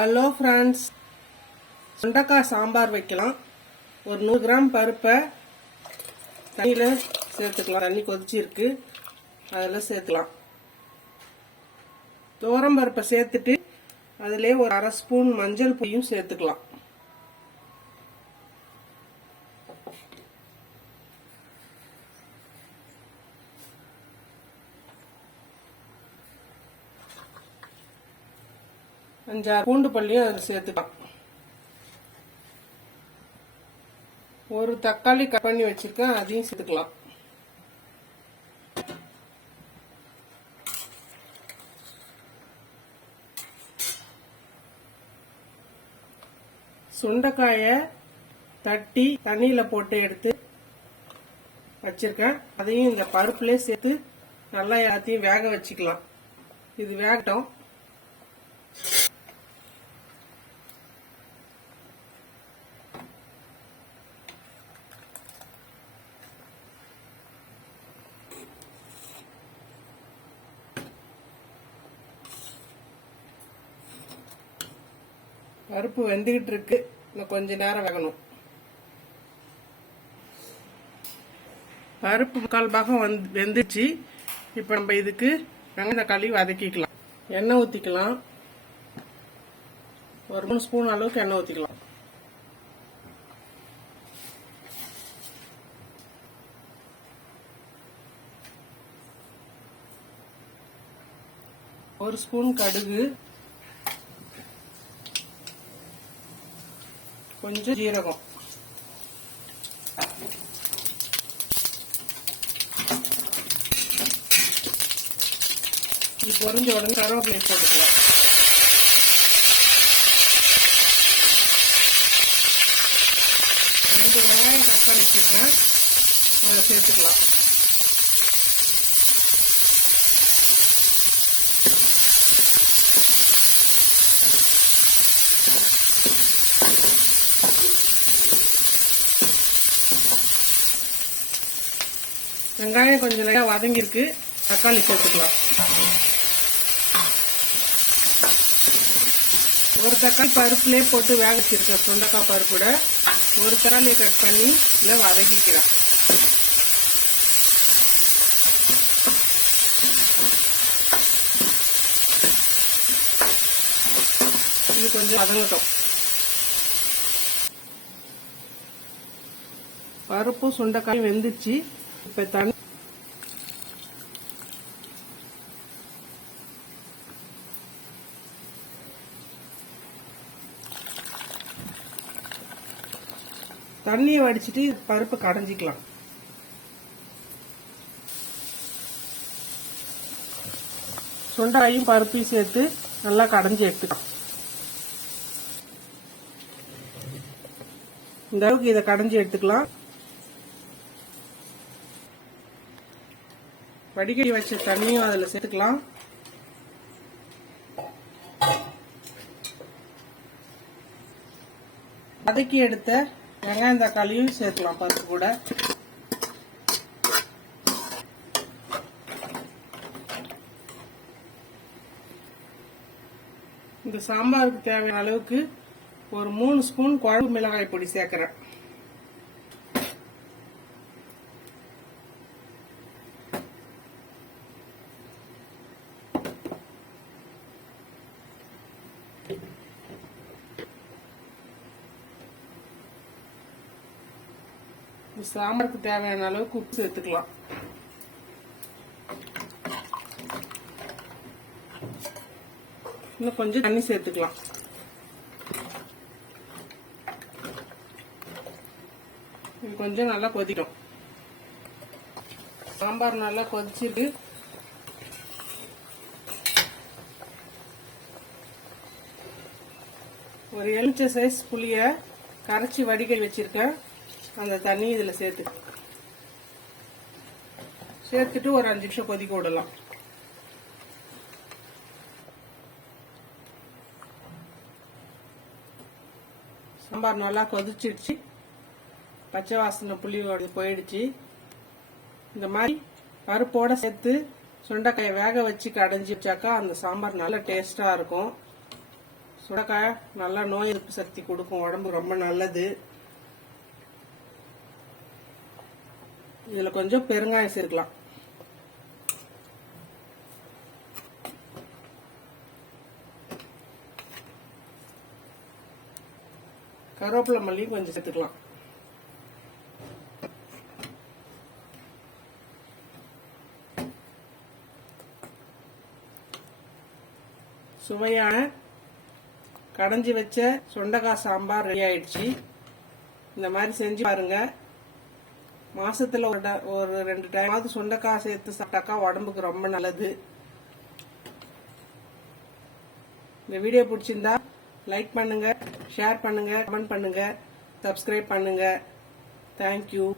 Hello friends, சுண்டக்காய் சாம்பார் வைக்கலாம். ஒரு 100 கிராம் பருப்பை தண்ணியில் சேர்த்துக்கலாம். தண்ணி கொதிச்சிருக்கு, அதில் சேர்த்துக்கலாம். துவரம் பருப்பை சேர்த்துட்டு அதிலே ஒரு 1/2 ஸ்பூன் மஞ்சள் பொடியும் சேர்த்துக்கலாம். அஞ்சாறு பூண்டு பல்லியும் அதில் சேர்த்துக்கலாம். ஒரு தக்காளி கட் பண்ணி வச்சிருக்கேன், அதையும் சேர்த்துக்கலாம். சுண்டைக்காயை தட்டி தண்ணியில் போட்டு எடுத்து வச்சிருக்கேன். அதையும் இந்த பருப்புலேயே சேர்த்து நல்லா எல்லாத்தையும் வேக வச்சுக்கலாம். இது வேகட்டும். பருப்பு வெந்துகிட்டு இருக்கு, இன்னும் கொஞ்ச நேரம் வேகணும். பருப்பு 3/4 பாகம் வெந்துச்சு. இப்போ நம்ம இதுக்கு வெங்காயம் தக்காளி வதக்கிக்கலாம். எண்ணெய் ஊற்றிக்கலாம். ஒரு 3 ஸ்பூன் அளவுக்கு எண்ணெய் ஊற்றிக்கலாம். ஒரு ஸ்பூன் கடுகு, கொஞ்சம் ஜீரகம், இது பொரிஞ்ச உடனே கருவேப்பிலை போட்டுக்கலாம். ரெண்டு வெங்காயம் கட் பண்ணி வச்சுருக்கேன், அதை சேர்த்துக்கலாம். வெங்காயம் கொஞ்சம் லைட்டாக வதங்கிருக்கு, தக்காளி சேர்த்துக்கலாம். ஒரு தக்காளி பருப்புலேயே போட்டு வேக வச்சிருக்கேன். சுண்டைக்காய் பருப்புட ஒரு தக்காளியை கட் பண்ணி இல்லை வதக்கிக்கிறேன். இது கொஞ்சம் வதங்கட்டும். பருப்பு சுண்டைக்காய் வெந்துச்சு. இப்போ தண்ணி தண்ணியை வடிச்சிட்டு பருப்பு கடைஞ்சிக்கலாம். சுண்டைக்காயும் பருப்பையும் சேர்த்து நல்லா கடைஞ்சி எடுத்துக்கலாம். இந்த அளவுக்கு இதை கடைஞ்சி எடுத்துக்கலாம். வடிகட்டி வச்ச தண்ணியும் அதில் சேர்த்துக்கலாம். வதக்கி எடுத்த வெங்காயம் தக்காளியும் சேர்க்கலாம் பருப்பு கூட. இந்த சாம்பாருக்கு தேவையான அளவுக்கு ஒரு 3 ஸ்பூன் குழம்பு மிளகாய் பொடி சேர்க்கிறேன். சாம்பாருக்கு தேவையான அளவுக்கு உப்பு சேர்த்துக்கலாம். இன்னும் கொஞ்சம் தண்ணி சேர்த்துக்கலாம். இது கொஞ்சம் நல்லா கொதிக்கும். சாம்பார் நல்லா கொதிச்சிருக்கு. ஒரு எலுமிச்சை சைஸ் புளிய கரைச்சி வடிகட்டி வச்சிருக்கேன். அந்த தண்ணி இதில் சேர்த்துட்டு ஒரு 5 நிமிஷம் கொதிக்க விடலாம். சாம்பார் நல்லா கொதிச்சிடுச்சு. பச்சை வாசனை புளியோட போயிடுச்சு. இந்த மாதிரி பருப்போட சேர்த்து சுண்டைக்காயை வேக வச்சு கடைஞ்சி வச்சாக்கா அந்த சாம்பார் நல்ல டேஸ்டா இருக்கும். சுண்டைக்காய் நல்லா நோய் எதிர்ப்பு சக்தி கொடுக்கும், உடம்பு ரொம்ப நல்லது. இதுல கொஞ்சம் பெருங்காயம் சேர்க்கலாம். கருவேப்பிலை மல்லியும் கொஞ்சம் சேர்த்துக்கலாம். சுவையான கடைஞ்சி வச்ச சுண்டைக்காய் சாம்பார் ரெடி ஆயிடுச்சு. இந்த மாதிரி செஞ்சு பாருங்க. மாசத்துல ஒரு 2 டைமாவது சுண்டைக்காய் சேர்த்து சாப்பிட்டாக்கா உடம்புக்கு ரொம்ப நல்லது. இந்த வீடியோ பிடிச்சிருந்தா லைக் பண்ணுங்க, ஷேர் பண்ணுங்க, கமெண்ட் பண்ணுங்க, சப்ஸ்கிரைப் பண்ணுங்க. தேங்க்யூ.